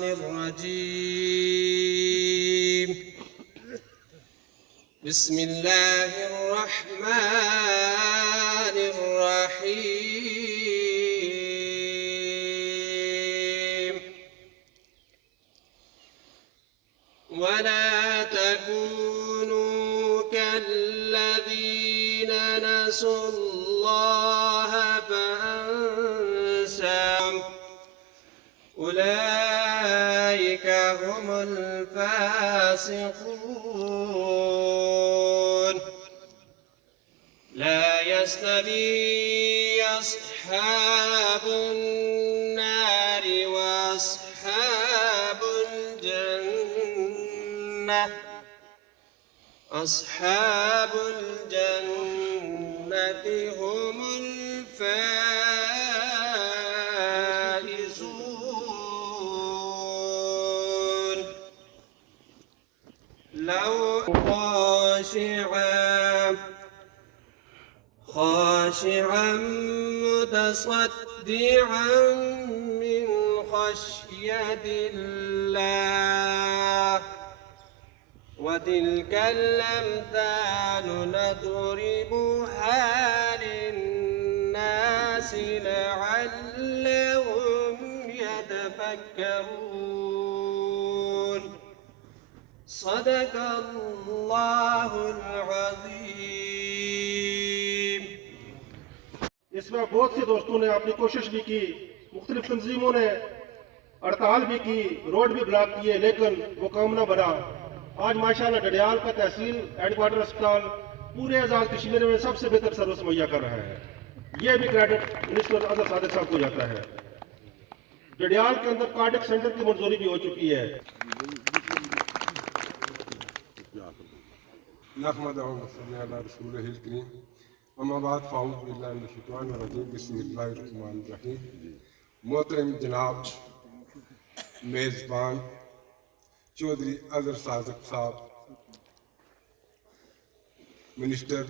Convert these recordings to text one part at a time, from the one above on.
الرجيم بسم الله الرحمن الرحيم ولا تكونوا كالذين نسوا الله فأنساهم أولئك هم الفاسقون لا يستوي أصحاب النار وأصحاب الجنة أصحاب الجنة هم الفائزون لو خاشعا متصدعا من خشية الله وتلك الأمثال نضربها للناس لعلهم يتفكرون صدق الله العظيم. اس میں بہت سے دوستوں نے اپنی کوشش بھی کی، مختلف تنظیموں نے ہڑتال بھی کی، روڈ بھی بلاک کیے، لیکن وہ کام نہ بنا۔ آج ماشاءاللہ ڈڈیال کا تحصیل ہیڈ کوارٹر اسپتال پورے آزاد کشمیر میں سب سے بہتر سروس مہیا کر رہا ہے۔ یہ بھی کریڈٹ منسٹر اظہر صادق صاحب کو جاتا ہے۔ ڈڈیال کے اندر کارڈک سینٹر کی منظوری بھی ہو چکی ہے۔ نحمده ونصلي على رسوله الكريم اما بعد فاعوذ بالله من الشیطان الرجیم بسم اللہ الرحمن الرحیم۔ محترم جناب میزبان چودھری اظہر صادق صاحب، منسٹر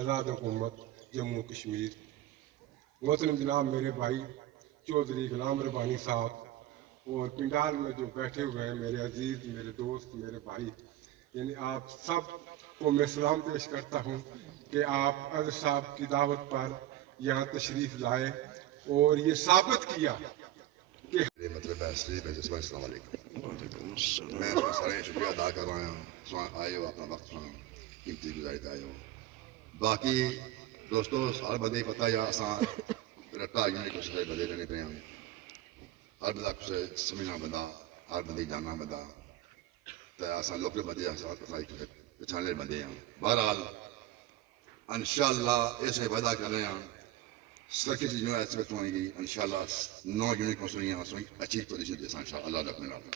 آزاد حکومت جموں کشمیر، محترم جناب میرے بھائی چودھری غلام ربانی صاحب، اور پنڈال میں جو بیٹھے ہوئے ہیں میرے عزیز، میرے دوست، میرے بھائی، یعنی آپ سب کو میں سلام پیش کرتا ہوں کہ آپ اظہر صاحب کی دعوت پر یہاں تشریف لائے اور یہ ثابت کیا کہ مطلب السلام علیکم۔ میں اس میں سارے شکریہ ادا کر رہا ہوں، آئے ہو اپنا وقت قیمتی گزاری آئے ہو۔ باقی دوستو ہر بندے پتہ یا اساں رٹا یونٹ کچھ بندے رہنے پہ ہیں، ہر بندہ کچھ سمجھنا بندہ، ہر بندے جاننا بندہ، تو اساں لوکل بندے پچھانے بندے ہیں۔ بہرحال انشاءاللہ ایسے وعدہ کر رہے ہیں سرکٹ جو ہے ایسے ہوئیں گی انشاءاللہ 9 یونٹ کو سنی ہیں اچھی پوزیشن جیسا انشاءاللہ اللہ رکھنے والا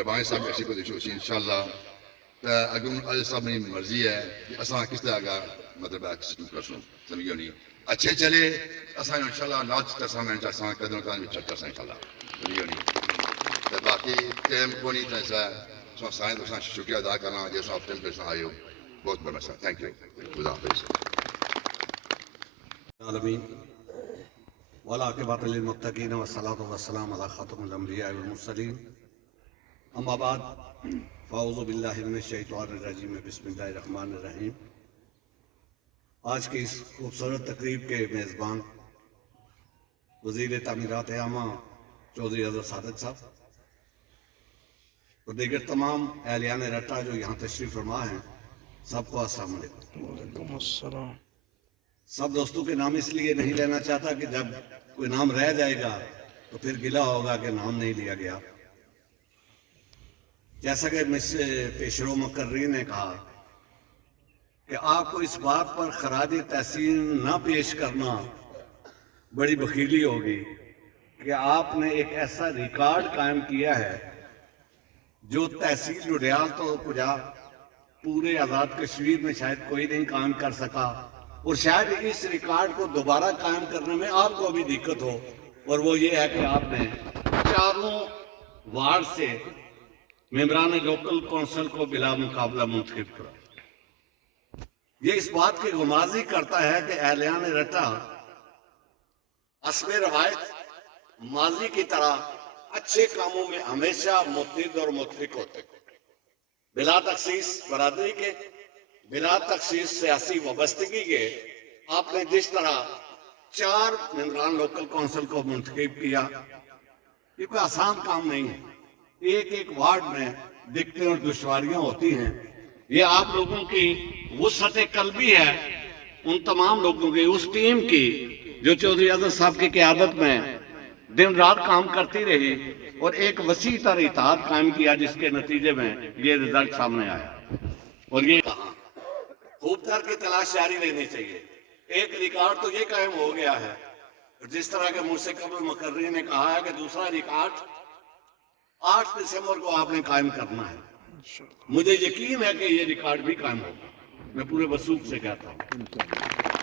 ربانی صاحب اچھی پوزیشن ہوئی انشاءاللہ۔ تو اگر اجے صاحب میری مرضی ہے کہ اساں کس طرح کا مطلب ایکسیکیوٹ کر سوں، سمجھو نہیں اچھے چلے اساں انشاءاللہ ناچ کرساں میں انشاءاللہ قدر قدم میں چل کرساں انشاءاللہ، سمجھو نہیں۔ تو باقی ٹائم کو نہیں تھا سائیں تو شکریہ ادا کرنا جیسا آپ ٹائم پیسہ آئے ہو، بہت بڑا سا تھینک یو، خدا حافظ۔ العالمین والعاقبۃ للمتقین والصلاۃ والسلام علی خاتم الانبیاء والمرسلین، اما بعد فاعوذ باللہ من الشیطان الرجیم بسم اللہ الرحمن الرحیم۔ آج کی اس خوبصورت تقریب کے میزبان وزیر تعمیرات عامہ چودھری اظہر صادق صاحب اور دیگر تمام اہلیان رٹا جو یہاں تشریف فرما ہیں، سب کو السلام علیکم۔ وعلیکم السلام۔ سب دوستوں کے نام اس لیے نہیں لینا چاہتا کہ جب کوئی نام رہ جائے گا تو پھر گلہ ہوگا کہ نام نہیں لیا گیا۔ جیسا کہ مجھ سے پیشرو مقررین نے کہا کہ آپ کو اس بات پر خراج تحسین نہ پیش کرنا بڑی بخیلی ہوگی کہ آپ نے ایک ایسا ریکارڈ قائم کیا ہے جو تحصیل ڈڈیال تو کجا پورے آزاد کشمیر میں شاید کوئی نہیں قائم کر سکا، اور شاید اس ریکارڈ کو دوبارہ قائم کرنے میں آپ کو بھی دقت ہو، اور وہ یہ ہے کہ آپ نے 4 وارڈ سے ممبران لوکل کونسل کو بلا مقابلہ منتخب کرا۔ یہ اس بات کی غمازی کرتا ہے کہ اہلیان رٹا عصب روایت माजी की तरह अच्छे कामों में हमेशा मुत्तहिद और मुत्तफिक होते, बिला तखसीस बरादरी के, बिला तखसीस सियासी वाबस्तगी के। आपने जिस तरह 4 मेंबरान लोकल काउंसिल को मुंतखब किया, ये कोई आसान काम नहीं है। एक एक वार्ड में दिक्कतें और दुश्वारियां होती हैं। ये आप लोगों की वुसअत कल्बी है, उन तमाम लोगों की, उस टीम की जो चौधरी आज़म साहब की क़यादत में दिन रात काम करती रही और एक वसी तर इत्तेहाद कायम किया, जिसके नतीजे में ये रिजल्ट सामने आया। और ये कहा खूब तर की तलाश जारी रहनी चाहिए। एक रिकॉर्ड तो ये कायम हो गया है, जिस तरह के मुझसे कबल मुकर्री ने कहा है कि दूसरा रिकॉर्ड 8 दिसंबर को आपने कायम करना है। मुझे यकीन है कि ये रिकॉर्ड भी कायम होगा, मैं पूरे वसूख से कहता हूँ।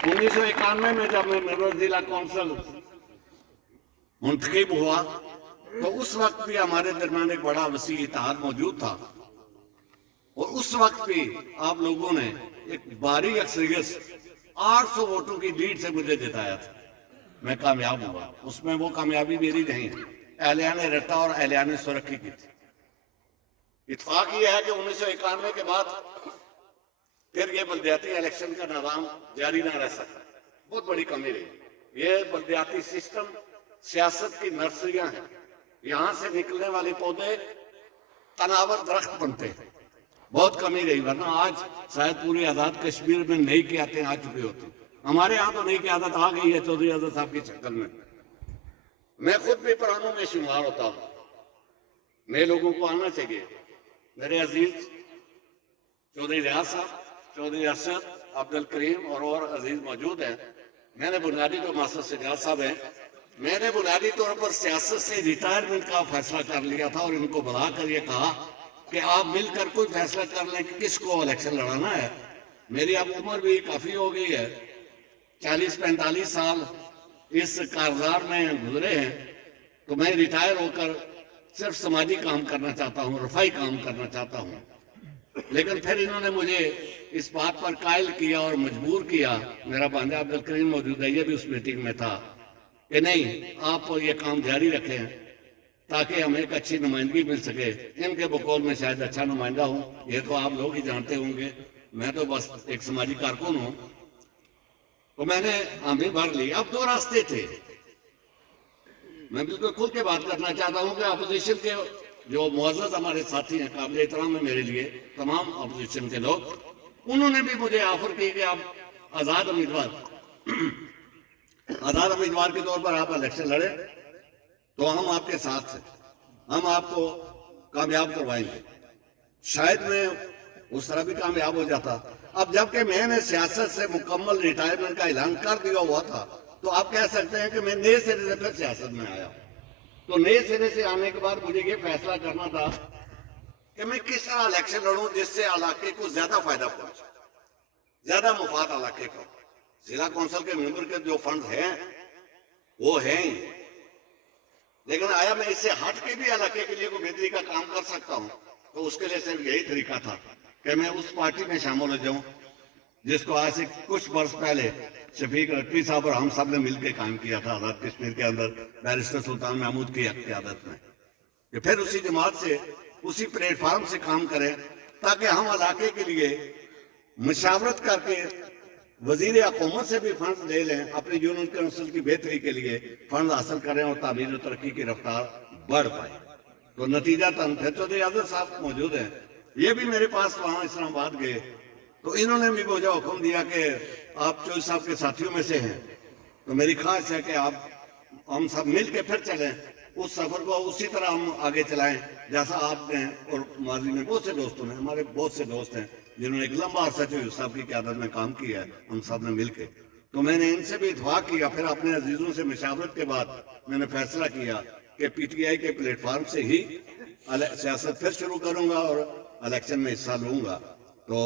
1991 में जब मैं मेरठ जिला काउंसिल मुंतखब हुआ तो उस वक्त भी हमारे दरमियान एक बड़ा वसी इत्तेहाद मौजूद था, और उस वक्त भी आप लोगों ने एक भारी अक्सरियत 800 वोटों की लीड से मुझे जिताया था। मैं कामयाब हुआ। उसमें वो कामयाबी मेरी नहीं, एहलियान रट्टा और एहलियान सुरखी की थी। इत्तेफाक ये है कि 1991 के बाद फिर ये बल्दियाती इलेक्शन का निज़ाम जारी न रह सका, बहुत बड़ी कमी रही। ये बल्दियाती सिस्टम सियासत की नर्सरियां हैं, यहाँ से निकलने वाले पौधे तनावर दरख्त बनते हैं, बहुत कमी रही। वरना आज शायद पूरी आजाद कश्मीर में नई क़यादतें आ चुकी होती। हमारे यहाँ तो नई क़यादत आ गई है चौधरी आज़म साहब की शक्ल में। मैं खुद भी पुरानों में शुमार होता हूँ, नए लोगों को आना चाहिए। मेरे अजीज चौधरी रियाज साहब, चौधरी असद, अब्दुल करीम और अजीज मौजूद हैं। मैंने बुनियादी तो मास्टर सिजाद साहब हैं, मैंने बुनियादी तौर पर सियासत से रिटायरमेंट का फैसला कर लिया था और इनको बुलाकर ये कहा कि आप मिलकर कोई फैसला कर लें कि किसको इलेक्शन लड़ाना है। मेरी अब उम्र भी काफी हो गई है, 40-45 साल इस कारजार में गुजरे हैं, तो मैं रिटायर होकर सिर्फ समाजी काम करना चाहता हूँ, रफाई काम करना चाहता हूँ। लेकिन फिर इन्होंने मुझे इस बात पर कायल किया और मजबूर किया, मेरा भांजा अब्दुल करीम मौजूद है, ये भी उस मीटिंग में था, कि नहीं आप ये काम जारी रखें ताकि हमें एक अच्छी नुमाइंदगी मिल सके। इनके बकौल में शायद अच्छा नुमाइंदा हूँ, ये तो आप लोग ही जानते होंगे, मैं तो बस एक समाजी कारकुन हूँ। तो मैंने हामी भर ली। अब 2 रास्ते थे। मैं बिल्कुल खुल के बात करना चाहता हूँ कि अपोजिशन के जो मुअज़्ज़ज़ हमारे साथी हैं, काबिल एहतराम है मेरे लिए तमाम अपोजिशन के लोग, उन्होंने भी मुझे ऑफर की कि आप आज़ाद उम्मीदवार के तौर पर आप इलेक्शन लड़े तो हम आपके साथ हैं, हम आपको कामयाब करवाएंगे। शायद मैं उस तरह भी कामयाब हो जाता। अब जबकि मैंने सियासत से मुकम्मल रिटायरमेंट का ऐलान कर दिया हुआ था, तो आप कह सकते हैं कि मैं नए सिरे से फिर सियासत में आया। तो नए सिरे से आने के बाद मुझे ये फैसला करना था कि मैं किस तरह इलेक्शन लड़ूं जिससे इलाके को ज्यादा फायदा पहुंचे, ज्यादा मुफाद इलाके को। जिला कौंसिल के मेंबर के जो फंड हैं वो हैं ही, लेकिन आया मैं इससे हट के भी इलाके के लिए कोई बेहतरी का काम कर सकता हूँ, तो उसके लिए सिर्फ यही तरीका था कि मैं उस पार्टी में शामिल हो जाऊं जिसको आज से कुछ वर्ष पहले शफीक रटवी साहब और हम सब ने मिलकर कायम किया था आजाद कश्मीर के अंदर बैरिस्टर सुल्तान महमूद की क़यादत में। कि फिर उसी जमात से, उसी प्लेटफार्म से काम करें ताकि हम इलाके के लिए मशावरत करके वजीर हुकूमत से भी फंड ले लें, अपनी यूनियन काउंसिल की बेहतरी के लिए फंड हासिल करें और तामीर और तरक्की की रफ्तार बढ़ पाए। तो नतीजा फिर चौधरी आज़म साहब मौजूद हैं, ये भी मेरे पास वहाँ इस्लामाबाद गए, तो इन्होंने भी मुझे हुक्म दिया कि आप चौधरी साहब के साथियों में से हैं, तो मेरी ख्वाहिश है कि आप हम सब मिल के फिर चलें, उस सफर को उसी तरह हम आगे चलाएं जैसा आपने और माजी में बहुत से दोस्तों ने, हमारे बहुत से दोस्त हैं जिन्होंने एक लंबा अरसा चौधरी साहब की क़यादत में काम किया है, हम सब ने मिल के। तो मैंने इनसे भी इत्तेफाक किया, फिर अपने अजीजों से मशावरत के बाद मैंने फैसला किया कि PTI के प्लेटफार्म से ही सियासत फिर शुरू करूंगा और इलेक्शन में हिस्सा लूंगा। तो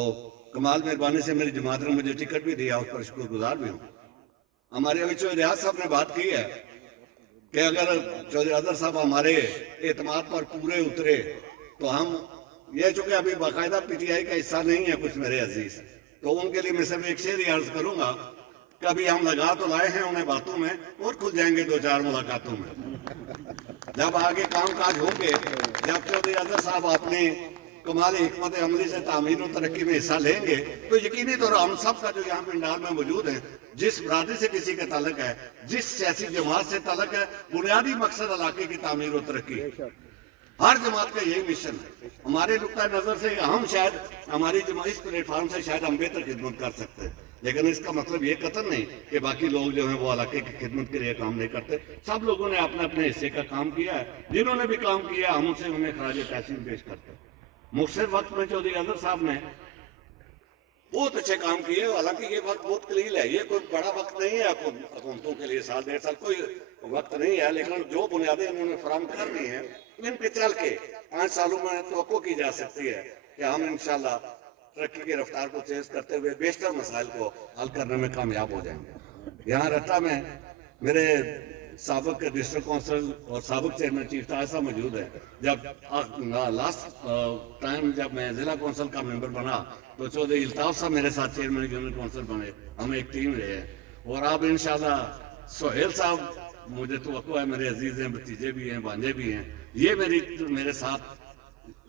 कमाल मेहरबानी से मेरी जमात ने मुझे टिकट भी दिया, उस पर शुक्रगुजार भी हूँ। हमारे अभी चौधरी रियाज साहब ने बात की है कि अगर चौधरी अजहर साहब हमारे एतमाद पर पूरे उतरे तो हम, ये चूंकि अभी बाकायदा PTI का हिस्सा नहीं है कुछ मेरे अजीज, तो उनके लिए मैं सिर्फ एक शेर अर्ज करूंगा کبھی ہم لگا تو لائے ہیں انہیں باتوں میں اور کھل جائیں گے 2-4 ملاقاتوں میں. جب آگے کام کاج ہوں گے، جب چودھری اظہر صاحب اپنی کمال حکمت عملی سے تعمیر و ترقی میں حصہ لیں گے تو یقینی طور ہم سب کا جو یہاں پنڈال میں موجود ہے، جس برادری سے کسی کا تعلق ہے، جس سیاسی جماعت سے تعلق ہے، بنیادی مقصد علاقے کی تعمیر و ترقی. ہر جماعت کا یہی مشن ہے. ہمارے نقطۂ نظر سے ہم شاید ہماری جماعت اس پلیٹ فارم سے شاید ہم بہتر خدمت کر سکتے ہیں، لیکن اس کا مطلب یہ قطعاً نہیں کہ باقی لوگ جو ہیں وہ علاقے کی خدمت کے لیے کام نہیں کرتے. سب لوگوں نے اپنے اپنے حصے کا کام کیا ہے. جنہوں نے بھی کام کیا ہم سے انہیں خراج تحسین پیش کرتے ہیں. مختصر وقت میں چودھری اظہر صاحب نے بہت اچھے کام کیے. حالانکہ یہ وقت بہت قلیل ہے، یہ کوئی بڑا وقت نہیں ہے حکومتوں کے لیے، 1.5 سال کوئی وقت نہیں ہے، لیکن جو بنیادیں انہوں نے فراہم کر دی ہیں ان پہ چل کے 5 سالوں میں توقع کی جا سکتی ہے کہ ہم انشاءاللہ ترقی کی رفتار کو تیز کرتے ہوئے بیشتر مسائل کو حل کرنے میں کامیاب ہو جائیں گے. یہاں رٹا میں میرے سابق ڈسٹرکٹ کونسل اور سابق چیئرمین چیف طاہر صاحب موجود ہے. جب لاسٹ ٹائم جب میں ضلع کونسل کا ممبر بنا تو چودھری الطاف صاحب میرے ساتھ چیئرمین یونین کونسل بنے. ہم ایک ٹیم رہے ہیں. اور اب انشاءاللہ سہیل صاحب مجھے توقع ہے، میرے عزیز ہیں، بھتیجے بھی ہیں، بھانجے بھی ہیں، یہ میرے ساتھ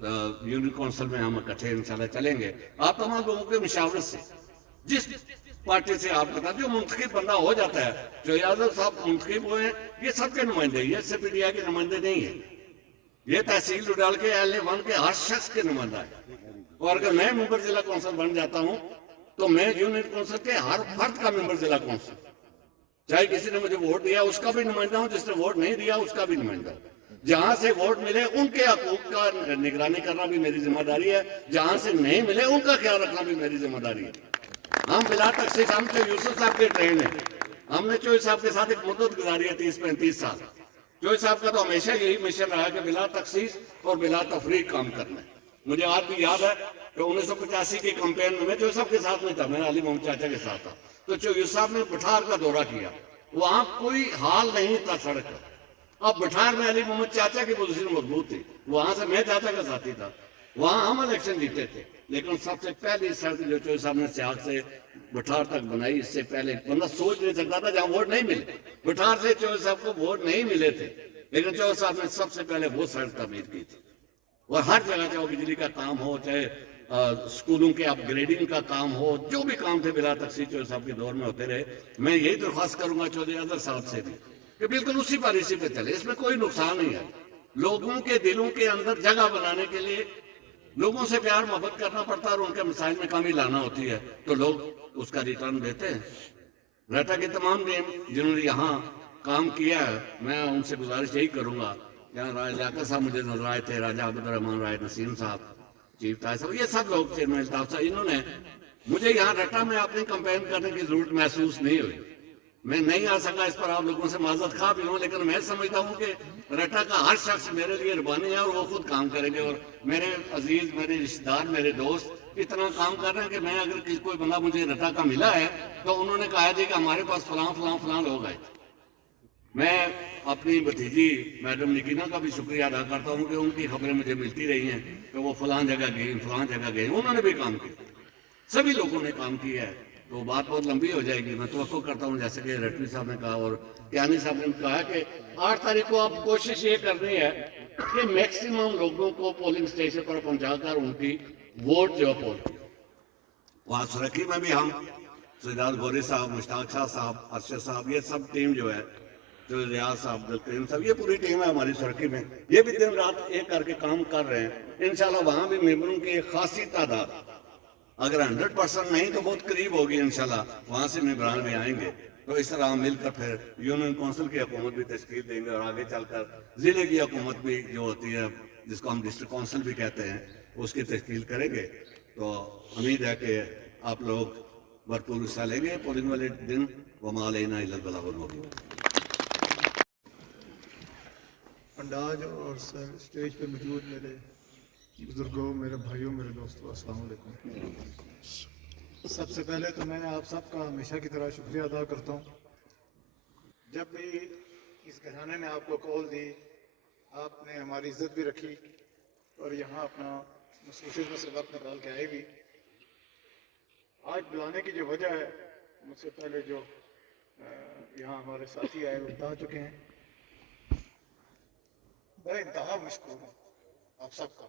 یونین کونسل میں ہم اکٹھے انشاءاللہ چلیں گے. آپ تمام لوگوں کے مشاورت سے جس پارٹی سے آپ بتا جو منتخب بندہ ہو جاتا ہے، جو اعظم صاحب منتخب ہوئے ہیں، یہ سب کے نمائندے، یہ صرف انڈیا کے نمائندے نہیں ہیں، یہ تحصیل ڈڈال کے LA1 کے ہر شخص کے نمائندہ ہے. اور اگر میں ممبر ضلع کونسل بن جاتا ہوں تو میں یونین کونسل کے ہر فرد کا ممبر ضلع کونسل، چاہے کسی نے مجھے ووٹ دیا اس کا بھی نمائندہ ہوں، جس نے ووٹ نہیں دیا اس کا بھی نمائندہ. جہاں سے ووٹ ملے ان کے حقوق کا نگرانی کرنا بھی میری ذمہ داری ہے، جہاں سے نہیں ملے ان کا خیال رکھنا بھی میری ذمہ داری ہے. ہم بلا تخصیص ہم چودھری یوسف صاحب کے ٹرین ہیں. ہم نے چودھری صاحب کے ساتھ ایک مدت گزاری ہے 30-35 سال. چودھری صاحب کا تو ہمیشہ یہی مشن رہا کہ بلا تخصیص اور بلا تفریق کام کرنا ہے. مجھے آج بھی یاد ہے کہ 1985 کی کمپین میں چودھری صاحب کے ساتھ نہیں تھا، میں علی محمد چاچا کے ساتھ تھا. تو چودھری یوسف صاحب نے بٹھار کا دورہ کیا. وہاں کوئی حال نہیں تھا سڑک کا. اب بٹھار میں علی محمد چاچا کی پوزیشن مضبوط تھی، وہاں سے میں چاچا کا ساتھی تھا، وہاں ہم الیکشن جیتے تھے. لیکن سب سے پہلی سڑک جو چودھری صاحب نے سیاق سے بٹھار تک بنائی، اس سے پہلے بندہ سوچ نہیں سکتا تھا جہاں ووٹ نہیں ملے. بٹھار سے چودھری صاحب کو ووٹ نہیں ملے تھے، لیکن چودھری صاحب نے سب سے پہلے وہ سڑک تعمیر کی تھی. اور ہر جگہ چاہے بجلی کا کام ہو، چاہے اسکولوں کے اپ گریڈنگ کا کام ہو، جو بھی کام تھے بلا تخصیص چودھری صاحب کے دور میں ہوتے رہے. میں یہی درخواست کروں گا چودھری اظہر صاحب سے بھی کہ بالکل اسی پالیسی پہ چلے. اس میں کوئی نقصان نہیں ہے. لوگوں کے دلوں کے اندر جگہ بنانے کے لیے لوگوں سے پیار محبت کرنا پڑتا ہے اور ان کے مسائل میں کمی لانا ہوتی ہے تو لوگ اس کا ریٹرن دیتے ہیں. رٹا کے تمام ٹیم جنہوں نے یہاں کام کیا ہے، میں ان سے گزارش یہی کروں گا. یہاں راجہ لیاقت صاحب مجھے نظر آئے تھے، راجہ عبد الرحمان رائے نسیم صاحب، چیف طاہر صاحب، یہ سب لوگ چیئرمین الطاف صاحب، انہوں نے مجھے یہاں رٹا میں اپنی کمپین کرنے کی ضرورت محسوس نہیں ہوئی. میں نہیں آ سکا، اس پر آپ لوگوں سے معذرت خواہ بھی ہوں، لیکن میں سمجھتا ہوں کہ رٹا کا ہر شخص میرے لیے ربانی ہے اور وہ خود کام کریں گے. اور میرے عزیز، میرے رشتہ دار، میرے دوست اتنا کام کر رہے ہیں کہ میں اگر کوئی بندہ مجھے رٹا کا ملا ہے تو انہوں نے کہا جی کہ ہمارے پاس فلاں فلاں فلاں لوگ آئے. میں اپنی بھتیجی میڈم نگینا کا بھی شکریہ ادا کرتا ہوں کہ ان کی خبریں مجھے ملتی رہی ہیں کہ وہ فلاں جگہ گئی، فلاں جگہ گئے. انہوں نے بھی کام کیا، سبھی لوگوں نے کام کیا ہے. تو بات بہت لمبی ہو جائے گی. میں توقع کرتا ہوں جیسے کہ رٹوی صاحب نے کہا اور کیانی صاحب نے کہا کہ 8 تاریخ کو آپ کوشش یہ کرنی ہے کہ میکسیمم لوگوں کو پولنگ اسٹیشن پر پہنچا کر ان کی ووٹ جو پول کی. وہاں سرکی میں بھی ہم سجاد گوری صاحب، مشتاق شاہ صاحب، ارشد صاحب، یہ سب ٹیم جو ہے، جو ریاض صاحب، عبدالکریم صاحب، یہ پوری ٹیم ہے ہماری سرکی میں. یہ بھی دن رات ایک کر کے کام کر رہے ہیں. انشاءاللہ وہاں بھی ممبروں کی ایک خاصی تعداد، اگر 100% نہیں تو بہت قریب ہوگی، انشاءاللہ وہاں سے ممبران بھی آئیں گے. تو اس طرح ہم مل کر پھر یونین کونسل کی حکومت بھی تشکیل دیں گے اور آگے چل کر ضلع کی حکومت بھی جو ہوتی ہے، جس کو ہم ڈسٹرکٹ کونسل بھی کہتے ہیں، اس کی تشکیل کریں گے. تو امید ہے کہ آپ لوگ بھرپور حصہ لیں گے پولنگ والے دن. وما علینا الا البلاغ المبین. انداز اور اسٹیج پہ موجود میرے بزرگوں، میرے بھائیوں، میرے دوستوں، السلام علیکم. سب سے پہلے تو میں آپ سب کا ہمیشہ کی طرح شکریہ ادا کرتا ہوں. جب بھی اس گھرانے نے آپ کو کال دی، آپ نے ہماری عزت بھی رکھی اور یہاں اپنا مصروفیت میں سے وقت نکال کے آئے بھی. آج بلانے کی جو وجہ ہے، مجھ سے پہلے جو यहाँ हमारे साथी आए वो बता चुके हैं। बड़ा इंतहा मशकूर हूँ आप सबका,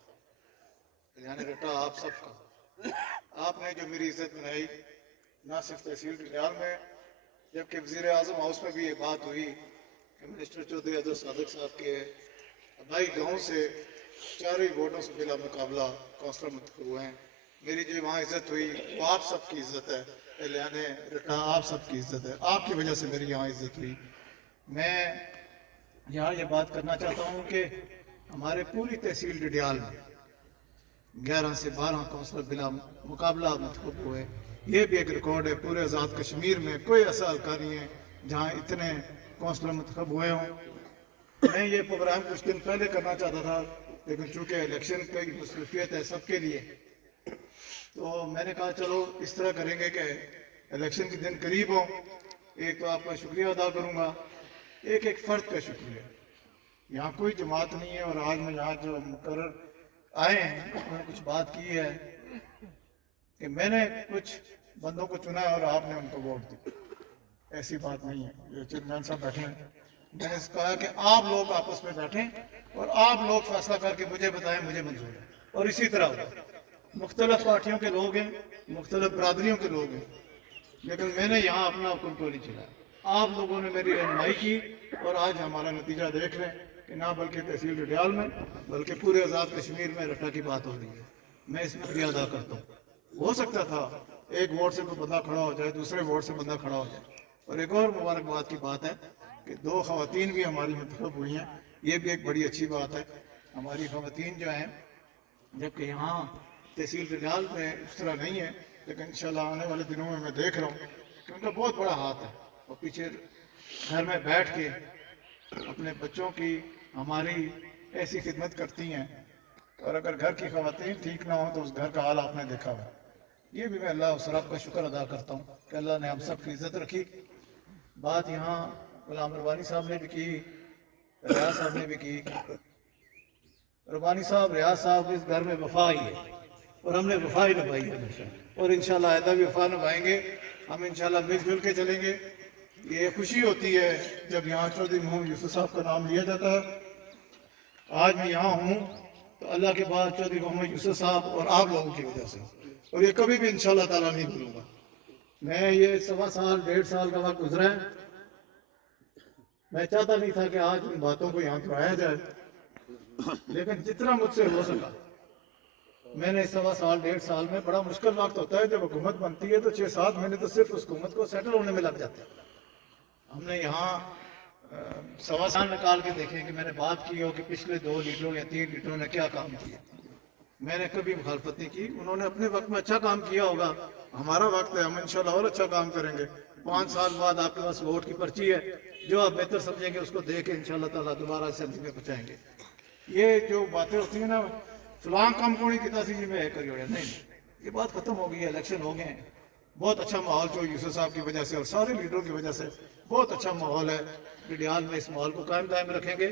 यानी बेटा आप सबका। आपने जो मेरी इज्जत बनाई ना सिर्फ तहसील डडियाल में, जबकि वज़ीर आज़म हाउस में भी ये बात हुई कि मिनिस्टर चौधरी अजहर सादिक साहब के भाई गांव से 4 ही वोटों से बिला मुकाबला कौंसलर मुंतखब हुए हैं। मेरी जो वहाँ इज्जत हुई वो आप सबकी इज्जत है, एलियाने रटा आप सबकी इज्जत है, आपकी वजह से मेरी यहाँ इज्जत हुई। मैं यहाँ ये बात करना चाहता हूँ कि हमारे पूरी तहसील डडियाल में 11 से 12 कौंसलर बिला मुकाबला मुंतखब हुए। ये भी एक रिकॉर्ड है, पूरे आज़ाद कश्मीर में कोई ऐसा हल्का नहीं है जहाँ इतने कौंसलर मुंतखब हुए हों। मैं ये प्रोग्राम कुछ दिन पहले करना चाहता था, लेकिन चूंकि इलेक्शन की मसरूफियत है सबके लिए, तो मैंने कहा चलो इस तरह करेंगे कि इलेक्शन के दिन करीब हो। एक तो आपका शुक्रिया अदा करूँगा, एक फ़र्द का शुक्रिया। यहाँ कोई जमात नहीं है और आज मैं यहाँ जो मुकर्रर आए हैं उन्होंने कुछ बात की है कि मैंने कुछ बंदों को चुना है और आपने उनको वोट दी। ऐसी बात नहीं है। ये चेयरमैन साहब बैठे हैं, मैंने कहा कि आप लोग आपस में बैठें और आप लोग फैसला करके मुझे बताएं, मुझे मंजूर है। और इसी तरह मुख्तलिफ पार्टियों के लोग हैं, मुख्तलिफ बरादरियों के लोग हैं, लेकिन मैंने यहाँ अपना हुक्म को नहीं चलाया। आप लोगों ने मेरी रहनुमाई की और आज हमारा नतीजा देख रहे हैं कि ना बल्कि तहसील डडियाल में बल्कि पूरे आज़ाद कश्मीर में रटा की बात हो रही है। मैं इसमें शुक्रिया अदा करता हूँ। हो सकता था एक वोट से कोई बंदा खड़ा हो जाए, दूसरे वोट से बंदा खड़ा हो जाए। और एक और मुबारकबाद की बात है कि 2 ख़वातीन भी हमारी मुंतखब हुई हैं, ये भी एक बड़ी अच्छी बात है। हमारी ख़वातीन जो हैं, जबकि यहाँ तहसील डडियाल में इस तरह नहीं है, लेकिन इंशाल्लाह आने वाले दिनों में मैं देख रहा हूँ कि उनका बहुत बड़ा हाथ है। और पीछे घर में बैठ के अपने बच्चों की हमारी ऐसी खिदमत करती हैं, और अगर घर की ख़वातीन ठीक ना हो तो उस घर का हाल आपने देखा हुआ। ये भी मैं अल्लाह उस रब का शुक्र अदा करता हूँ कि अल्लाह ने हम सब की इज़्ज़त रखी। बात यहाँ गुलाम रब्बानी साहब ने भी की, रियाज साहब ने भी की। रब्बानी साहब, रियाज साहब, इस घर में वफा ही है और हमने वफा ही निभाई है हमेशा, और इंशाल्लाह आइंदा भी वफा निभाएंगे। हम इंशाल्लाह मिलजुल के चलेंगे। ये खुशी होती है जब यहाँ चौधरी मोहम्मद यूसुफ साहब का नाम लिया जाता है। आज मैं यहाँ हूँ तो अल्लाह के बाद चौधरी मोहम्मद यूसुफ साहब और आप लोगों की वजह से, और ये कभी भी इंशाल्लाह ताला नहीं भूलूंगा। मैं ये 1.25 साल 1.5 साल का वक्त गुजरा है, मैं चाहता नहीं था कि आज उन बातों को यहाँ दोहराया जाए, लेकिन जितना मुझसे हो सका मैंने 1.25 साल 1.5 साल में, बड़ा मुश्किल वक्त होता है जब हुकूमत बनती है तो 6-7 महीने तो सिर्फ उस हुकूमत को सेटल होने में लग जाते हैं। हमने यहाँ 1.25 साल निकाल के देखें कि मैंने बात की हो कि पिछले 2 लीडरों या 3 लीडरों ने क्या काम किया। मैंने कभी मुखालफत नहीं की, उन्होंने अपने वक्त में अच्छा काम किया होगा। हमारा वक्त है, हम इंशाल्लाह और अच्छा काम करेंगे। 5 साल बाद आपके पास वोट की पर्ची है, जो आप बेहतर समझेंगे उसको दे के इंशाल्लाह ताला दोबारा असेंबली में पहुँचाएंगे। ये जो बातें होती हैं ना, फलां काम को नहीं किया सी जी में करी हो, नहीं, ये बात खत्म हो गई है। इलेक्शन हो गए हैं, बहुत अच्छा माहौल जो यूसुफ साहब की वजह से और सारे लीडरों की वजह से बहुत अच्छा माहौल है डडियाल में। इस माहौल को कायम रखेंगे।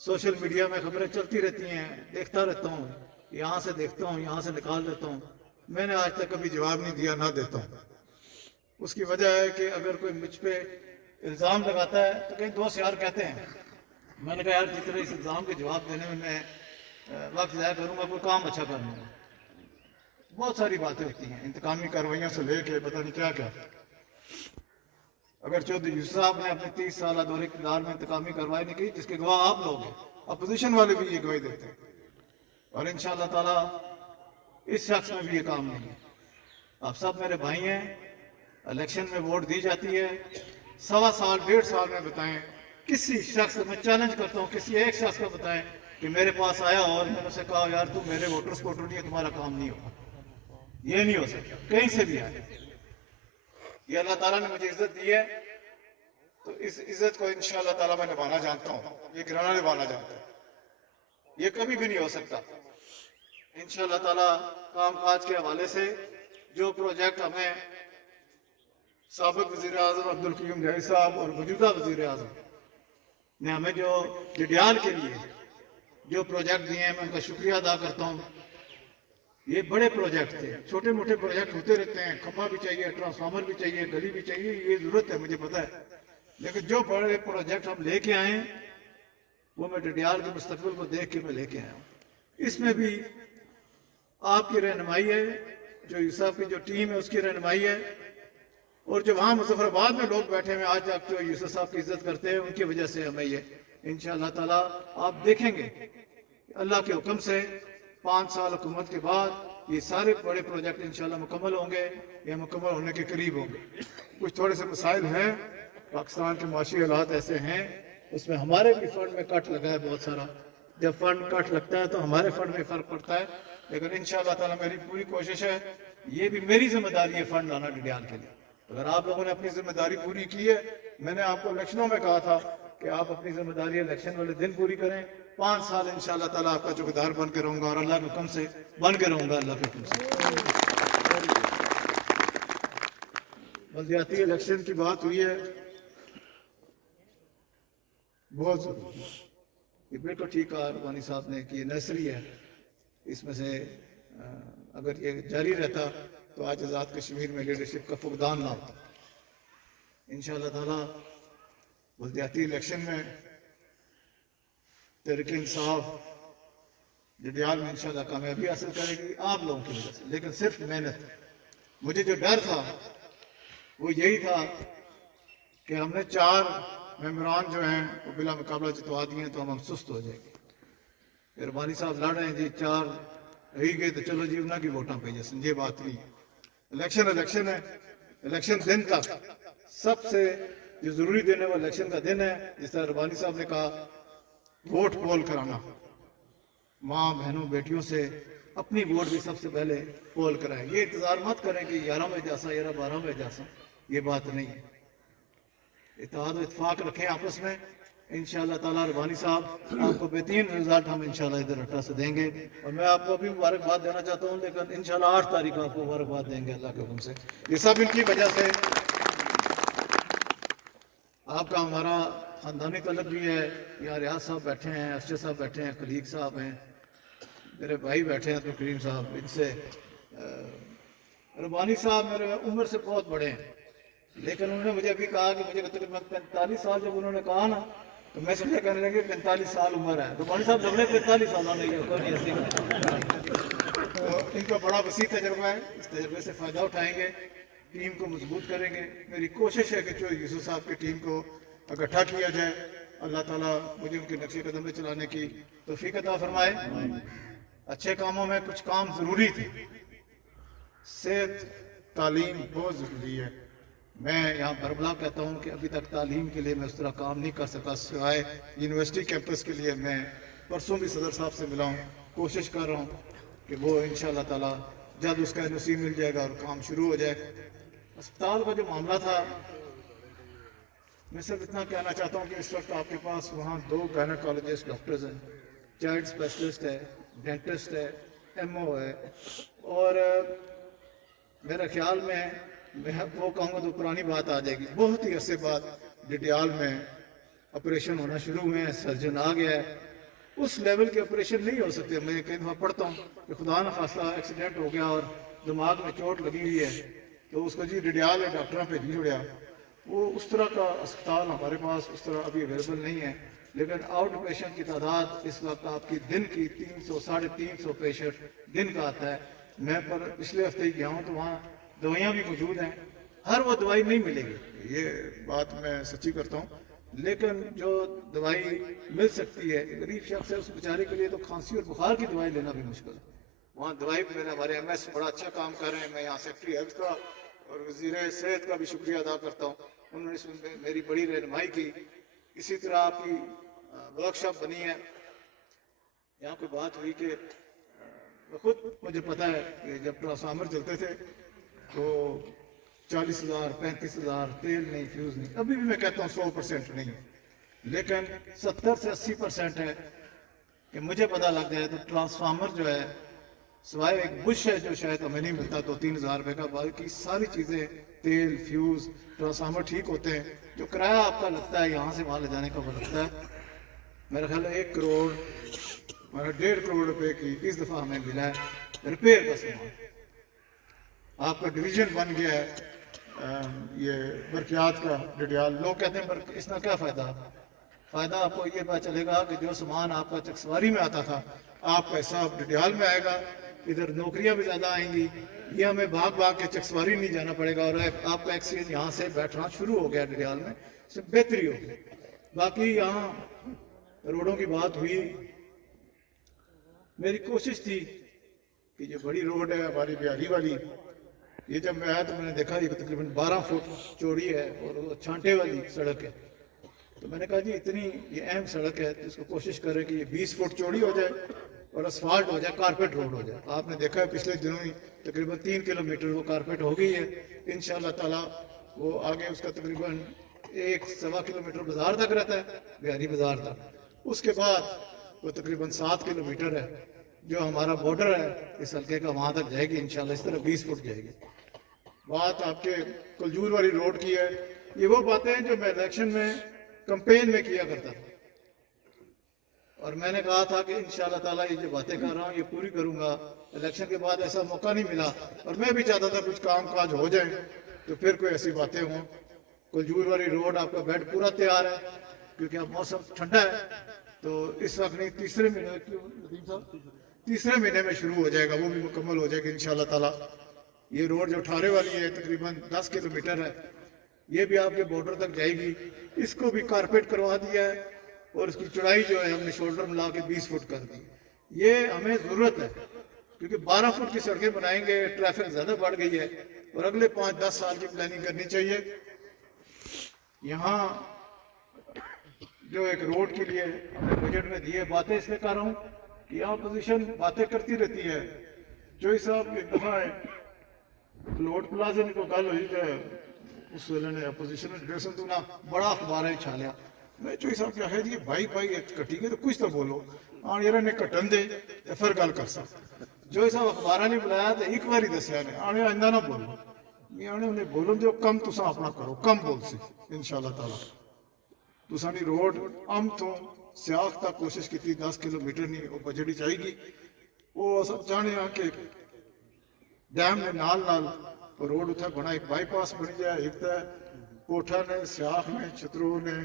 सोशल मीडिया में खबरें चलती रहती हैं, देखता रहता हूँ, यहाँ से देखता हूँ, यहाँ से निकाल देता हूँ। मैंने आज तक कभी जवाब नहीं दिया, ना देता हूँ। उसकी वजह है कि अगर कोई मुझ पे इल्ज़ाम लगाता है तो कहीं दोस्त यार कहते हैं, मैंने कहा यार जितने इस इल्ज़ाम के जवाब देने में मैं वक्त ज़ाया करूँगा, कोई काम अच्छा कर लूँगा। बहुत सारी बातें होती हैं, इंतकामी कार्रवाइयों से लेके पता नहीं क्या क्या। अगर चौधरी यूसुफ साहब ने अपने 30 साल दौरे इक़्तिदार में इंतकामी कार्रवाई नहीं की, जिसके गवाह आप लोग हैं, अपोजिशन वाले भी ये गवाही देते हैं, और इंशाअल्लाह ताला इस शख्स में भी ये काम नहीं है। आप सब मेरे भाई हैं, इलेक्शन में वोट दी जाती है। 1.25 साल 1.5 साल में बताएं, किसी शख्स मैं चैलेंज करता हूँ, किसी एक शख्स को बताएं कि मेरे पास आया और मैंने उसे कहा यार तुम मेरे वोटर सपोर्टर नहीं है, तुम्हारा काम नहीं होगा। ये नहीं हो सकता, कहीं से भी आए। ये अल्लाह ताला ने मुझे इज्जत दी है, तो इस इज्जत को इंशाअल्लाह ताला मैं निभाना जानता हूँ, ये घराना निभाना जानता है। ये कभी भी नहीं हो सकता। इंशाअल्लाह ताला काम काज के हवाले से जो प्रोजेक्ट हमें साबिक वज़ीर आज़म अब्दुल क़य्यूम ज़ैदी साहब और मौजूदा वज़ीर आज़म ने हमें जो डडियाल के लिए जो प्रोजेक्ट दिए हैं, मैं उनका शुक्रिया अदा करता हूँ। ये बड़े प्रोजेक्ट थे, छोटे मोटे प्रोजेक्ट होते रहते हैं, खंभा भी चाहिए, ट्रांसफार्मर भी चाहिए, गली भी चाहिए, ये जरूरत है, मुझे पता है। लेकिन जो बड़े प्रोजेक्ट हम लेके आए वो मैं डडियाल के मुस्तकबिल को देख के मैं लेके आया हूँ। इसमें भी आपकी रहनुमाई है, जो यूसुफ की जो टीम है उसकी रहनुमाई है, और जो वहाँ मुजफ्फराबाद में लोग बैठे हुए आज आप जो यूसुफ साहब की इज्जत करते हैं उनकी वजह से हमें ये इंशाअल्लाह ताला आप देखेंगे अल्लाह के हुक्म से 5 साल हुकूमत के बाद ये सारे बड़े प्रोजेक्ट इंशाअल्लाह मुकम्मल होंगे या मुकम्मल होने के करीब होंगे। कुछ थोड़े से मसाइल हैं, पाकिस्तान के माशी हालात ऐसे हैं, उसमें हमारे भी फंड में कट लगा है बहुत सारा। जब फंड कट लगता है तो हमारे फंड में फर्क पड़ता है, लेकिन इंशाअल्लाह ताला मेरी पूरी कोशिश है, ये भी मेरी जिम्मेदारी है फंड लाना डडियाल के लिए। अगर आप लोगों ने अपनी जिम्मेदारी पूरी की है, मैंने आपको इलेक्शनों में कहा था कि आप अपनी जिम्मेदारी इलेक्शन वाले दिन पूरी करें। 5 साल इंशाअल्लाह ताला आपका चौकीदार बन के रहूंगा और अल्लाह के हुक्म से बन के रहूंगा, अल्लाह के हुक्म से। बल्दियाती इलेक्शन की बात हुई है, बहुत जरूरी है, ये बिल्कुल ठीक कहा रबानी साहब ने कि ये नर्सरी है, इसमें से अगर ये जारी रहता तो आज आज़ाद कश्मीर में लीडरशिप का फुकदान ना होता। इंशाअल्लाह ताला बल्दियाती इलेक्शन में तहरीक इंसाफ डडियाल में इंशाअल्लाह कामयाबी हासिल करेगी आप लोगों की वजह से, लेकिन सिर्फ मेहनत। मुझे जो डर था वो यही था कि हमने 4 मेंबरान जो हैं वो बिला मुकाबला जितवा दिए तो हम सुस्त हो जाएंगे। रबानी साहब लड़ रहे हैं जी, 4 रही गए तो चलो जी उन्होंने की वोटा पे जैसे, ये बात नहीं। इलेक्शन है, इलेक्शन दिन तक सबसे जो जरूरी दिन है वो इलेक्शन का दिन है। जिस तरह रबानी साहब ने कहा वोट पोल कराना, माँ बहनों बेटियों से अपनी वोट भी सबसे पहले पोल कराएं। ये इंतजार मत करें कि 11 में जासा या 12 में जासा, ये बात नहीं है। इत्तेहाद और इत्तेफाक रखें आपस में, इंशाअल्लाह ताला रबानी साहब आपको बेहतरीन रिजल्ट हम इंशाअल्लाह इधर अट्टा से देंगे। और मैं आपको अभी मुबारकबाद देना चाहता हूँ, लेकिन इंशाअल्लाह 8 तारीख को आपको मुबारकबाद देंगे अल्लाह के हुक्म से। ये सब इनकी वजह से आपका हमारा खानदानी तलब भी है। यहाँ रियाज साहब बैठे हैं, अरशद साहब बैठे हैं, खलीक साहब हैं, मेरे भाई बैठे हैं तो करीम साहब, इनसे रबानी साहब मेरे उम्र से बहुत बड़े हैं, लेकिन उन्होंने मुझे अभी कहा कि मुझे तकरीबन 45 साल जब उन्होंने कहा ना तो मैं समझे कहने लगे 45 साल उम्र है। रबानी साहब लग रहे 45 साल नहीं है, तो इनका बड़ा वसी तजर्बा है, इस तजर्बे से फ़ायदा उठाएंगे, टीम को मजबूत करेंगे। मेरी कोशिश है कि जो यूसुफ साहब की टीम को इकट्ठा किया जाए, अल्लाह ताला मुझे उनके नक्शे कदम पे चलाने की तौफीक अता फरमाए। अच्छे कामों में कुछ काम ज़रूरी थे, सेहत तालीम बहुत ज़रूरी है। मैं यहाँ बरबला कहता हूँ कि अभी तक तालीम के लिए मैं उस तरह काम नहीं कर सका, सिवाय यूनिवर्सिटी कैंपस के लिए मैं परसों भी सदर साहब से मिला हूँ, कोशिश कर रहा हूँ कि वो इंशाअल्लाह ताला जल्द उसका नसीब मिल जाएगा और काम शुरू हो जाए। अस्पताल का जो मामला था, मैं सिर्फ इतना कहना चाहता हूँ कि इस वक्त आपके पास वहाँ 2 गायनेकोलॉजिस्ट डॉक्टर्स हैं, चाइल्ड स्पेशलिस्ट है, डेंटिस्ट है, MO है, और मेरे ख्याल में मैं वो कहूँगा तो पुरानी बात आ जाएगी, बहुत ही अरसे बाद डडियाल में ऑपरेशन होना शुरू हुए हैं, सर्जन आ गया है। उस लेवल के ऑपरेशन नहीं हो सकते। मैं कई दफ़ा पढ़ता हूँ कि खुदा न खास्ता एक्सीडेंट हो गया और दिमाग में चोट लगी हुई है तो उसको जी डडियाल है डॉक्टर पे जी छोड़ा। वो उस तरह का अस्पताल हमारे पास उस तरह अभी अवेलेबल नहीं है, लेकिन आउट पेशेंट की तादाद इस वक्त आपकी दिन की 300 साढ़े 300 पेशेंट दिन का आता है। मैं पर पिछले हफ्ते ही गया हूँ तो वहाँ दवाइयाँ भी मौजूद हैं, हर वो दवाई नहीं मिलेगी, ये बात मैं सच्ची करता हूँ, लेकिन जो दवाई मिल सकती है गरीब शख्स है उस बेचारे के लिए तो खांसी और बुखार की दवाई लेना भी मुश्किल है। वहाँ दवाई मेरे हमारे MS बड़ा अच्छा काम कर रहे हैं। मैं यहाँ सेक्रेटरी हेल्थ का और वज़ीर सेहत का भी शुक्रिया अदा करता हूँ, उन्होंने इसमें मेरी बड़ी रहनुमाई की। इसी तरह आपकी वर्कशॉप बनी है। यहाँ कोई बात हुई कि खुद मुझे पता है कि जब ट्रांसफार्मर चलते थे तो 40,000 35,000 तेल नहीं, फ्यूज़ नहीं। अभी भी मैं कहता हूँ 100% नहीं, लेकिन 70 से 80% है कि मुझे पता लग जाए तो ट्रांसफार्मर जो है, सिवाय एक बुश है जो शायद हमें नहीं मिलता 2-3 हज़ार रुपये का, बाकी सारी चीज़ें तेल फ्यूज़ ट्रांसफार्मर ठीक होते हैं। जो किराया आपका लगता है यहाँ से वहाँ ले जाने का वो लगता है, मेरा ख्याल है 1 करोड़ 1.5 करोड़ रुपए की इस दफ़ा हमें मिला है। रिपेयर का सामान। आपका डिवीजन बन गया है ये बरकियात का डडियाल। लोग कहते हैं इसमें क्या फ़ायदा? फ़ायदा आपको ये पता चलेगा कि जो सामान आपका चकसवारी में आता था आपका हिसाब डडियाल में आएगा, इधर नौकरियां भी ज़्यादा आएंगी, ये हमें भाग भाग के चकसवारी नहीं जाना पड़ेगा और आपका एक्सचेंज यहाँ से बैठना शुरू हो गया डडियाल में, इससे बेहतरी होगी। बाकी यहाँ रोडों की बात हुई, मेरी कोशिश थी कि जो बड़ी रोड है हमारी बिहारी वाली, ये जब मैं आया तो मैंने देखा ये तकरीबन 12 फुट चौड़ी है और वो छांटे वाली सड़क है। तो मैंने कहा जी इतनी ये अहम सड़क है तो इसको कोशिश करें कि ये 20 फुट चौड़ी हो जाए और असफाल्ट हो जाए, कारपेट रोड हो जाए। आपने देखा है पिछले दिनों ही तकरीबन 3 किलोमीटर वो कारपेट हो गई है। इंशाअल्लाह ताला वो आगे उसका तकरीबन 1-1.25 किलोमीटर बाजार तक रहता है, बिहारी बाजार तक। उसके बाद वो तकरीबन 7 किलोमीटर है जो हमारा बॉर्डर है इस हल्के का, वहाँ तक जाएगी इंशाल्लाह। इस तरह 20 फुट जाएगी। बात आपके कुलजूर वाली रोड की है, ये वो बातें हैं जो मैं इलेक्शन में कैंपेन में किया करता था और मैंने कहा था कि इंशाल्लाह ताला ये जो बातें कर रहा हूँ ये पूरी करूंगा। इलेक्शन के बाद ऐसा मौका नहीं मिला और मैं भी चाहता था कुछ काम काज हो जाए तो फिर कोई ऐसी बातें हों। कुलजूर वाली रोड आपका बेड पूरा तैयार है क्योंकि अब मौसम ठंडा है, तो इस वक्त नहीं तीसरे महीने में शुरू हो जाएगा, वो भी मुकम्मल हो जाएगी इंशाल्लाह ताला। ये रोड जो ठारे वाली है तकरीबन 10 किलोमीटर है, ये भी आपके बॉर्डर तक जाएगी। इसको भी कारपेट करवा दिया है और इसकी चौड़ाई जो है हमने शोल्डर मिला के 20 फुट कर दी। ये हमें ज़रूरत है क्योंकि 12 फुट की सड़कें बनाएंगे, ट्रैफिक ज़्यादा बढ़ गई है और अगले 5-10 साल की प्लानिंग करनी चाहिए। यहाँ जो एक रोड के लिए हमने बजट में दिए बातें इसलिए कर रहा हूँ कि यहाँ अपोजिशन बातें करती रहती है। जो साहब एक दफ़ा लोड प्लाजा ने को गल हुई तो उस वेले ने अपोजिशन डिरेक्शन तो ना बड़ा अखबार है छालिया। मैं चोई साहब क्या है जी भाई कटी गए तो कुछ तो बोलो, हाँ यार ने कटन दे तो फिर गल कर सकते। जो साहब अखबार ने बुलाया तो एक बार दसिया ने आने आइंदा ना बोलो, आने उन्हें बोलो जो कम तुसा अपना करो, कम बोल सी इंशाल्लाह ताला। तुसानी रोड अम तो सियाख तक कोशिश की 10 किलोमीटर नहीं वो बजड़ी जाएगी। वो सब जाने कि डैम ने नाल रोड उतना बना, एक बाईपास बनी जाए, एक तो कोठा ने, सियाख ने, चतरू ने,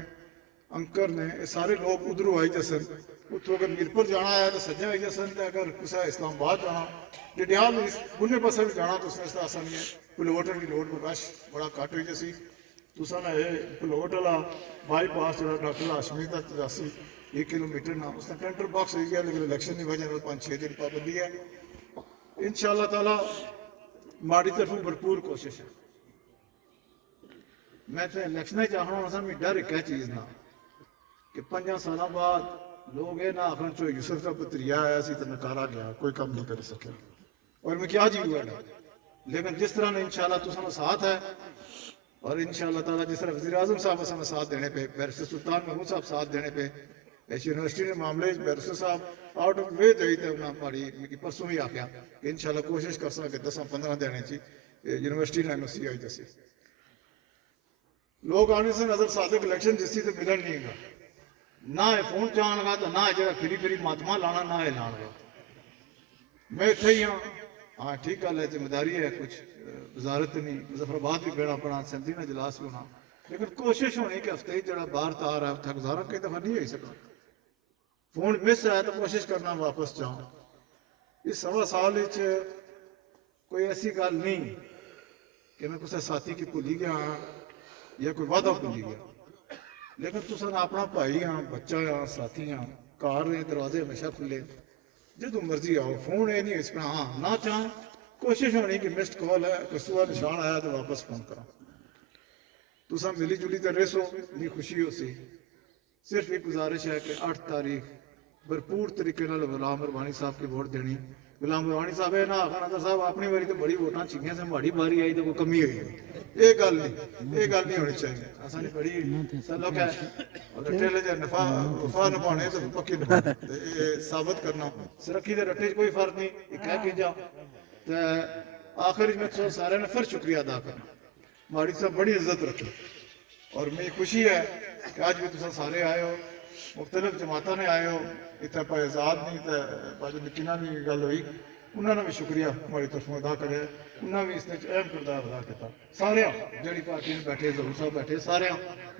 अंकर ने, ये सारे लोग उधरों आई जसन। उतो अगर मीरपुर जाना है तो सज्जा आई जसन, अगर किसी इस्लामाबाद जाना डडियाल बुने पासे भी जाना तो उसमें आसानी है। पलोट की रोड को रश बड़ा घट हुई जैसी तुसा ना ये पलोट वाला बाईपास जो डॉक्टर हाशमी तक 83 किलोमीटर ना उसका टेंडर बॉक्स हो गया, लेकिन इलेक्शन की वजह से 5-6 दिन पाबंदी है। इंशाअल्लाह ताला माड़ी तरफ भरपूर कोशिश है। मैं तो इलेक्शन चाहना सा मैं डर एक चीज ना कि 5 साल बाद लोग ये ना आखन चो यूसुफ का पुत्रिया आया सी तो नकारा गया, कोई काम नहीं कर सके और मैं क्या जी हुआ। लेकिन जिस तरह ने इंशाल्लाह तुसा साथ है और इंशाल्लाह ताला जिस तरह वज़ीर आज़म साहब असां साथ देने पे, बैरिस्टर सुल्तान महमूद साहब साथ देने पे, इस यूनिवर्सिटी के मामले बैरिस्टर साहब आउट ऑफ वे जाई तो हमारी परसों ही आख्या कि इंशाल्लाह कोशिश कर सके 10-15 देने ची यूनिवर्सिटी ने एनओसी आई जैसे लोग आने से नजर सादिक इलेक्शन जिससी तो मिलन नहीं गा ना है फोन चाहगा तो ना जरा फिरी महात्मा लाना ना है लाना। मैं इतने ही हाँ हाँ ठीक गल है, जिम्मेदारी है, कुछ वजारत नहीं, मुजफ्फराबाद भी बेड़ा पड़ा, सिंधी ने इजलास भी होना, लेकिन कोशिश होनी कि हफ्ते जरा बाहर तार है उतना गुजारा कई दफा नहीं हो सकता। फोन मिस है तो कोशिश करना वापस जाऊं। इस 1.25 साल कोई ऐसी गल नहीं कि मैं किसी साथी की भुली गया या कोई वादा भुली गया, लेकिन तुसा अपना भाई हाँ, बच्चा हाँ, साथी हाँ, कार ने दरवाजे हमेशा खुले, जो मर्जी आओ, फोन ये नहीं इस हाँ ना चाह कोशिश होनी कि मिस्ड कॉल है, कसूआ निशान आया तो वापस फोन करा। तुसा मिली जुली तो रेसो नहीं खुशी हो सी। सिर्फ एक गुजारिश है कि 8 तारीख भरपूर तरीके गुलाम रबानी साहब की वोट देनी। गुलाम रबानी साहब है ना खाना साहब अपनी बारी तो बड़ी वोटा छिकिया से माड़ी बारी आई तो कोई कमी हुई, ये गल नहीं होनी चाहिए। असानी बड़ी लोग है रट्टे वफा निभाने तो पक्की निभाने साबित करना सरक्की के रट्टे कोई फर्क नहीं, कह के जा। आखिर में तो सारे ने फिर शुक्रिया अदा करना, माड़ी साहब बड़ी इज्जत रखी और मेरी खुशी है कि आज भी तुम सारे आए हो, मुख्तलिफ जमाता ने आए हो, इतना आजाद नहीं तो निकिना नहीं गल हुई। انہوں نے بھی شکریہ ہماری طرف ادا کرے، انہوں نے بھی اس نے اہم کردار ادا کیا، سارے جڑی پارٹی میں بیٹھے، ظہور صاحب بیٹھے، سارے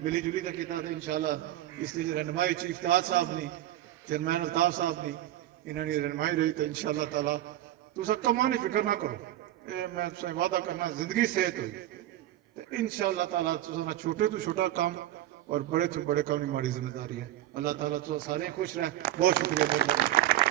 ملی جلی کا کیا تھا انشاءاللہ اس کی رہنمائی چیف تاج صاحب نے، چیئرمین الطاف صاحب نے، انہوں نے رہنمائی رہی تو انشاءاللہ تعالیٰ تسا کماں کی فکر نہ کرو، میں تسا وعدہ کرنا زندگی صحت ہوئی تو انشاءاللہ تعالیٰ تسا چھوٹے تو چھوٹا کام اور بڑے تو بڑے کام کی ہماری ذمہ داری ہے۔ اللہ تعالیٰ تسا سارے خوش رہے، بہت شکریہ۔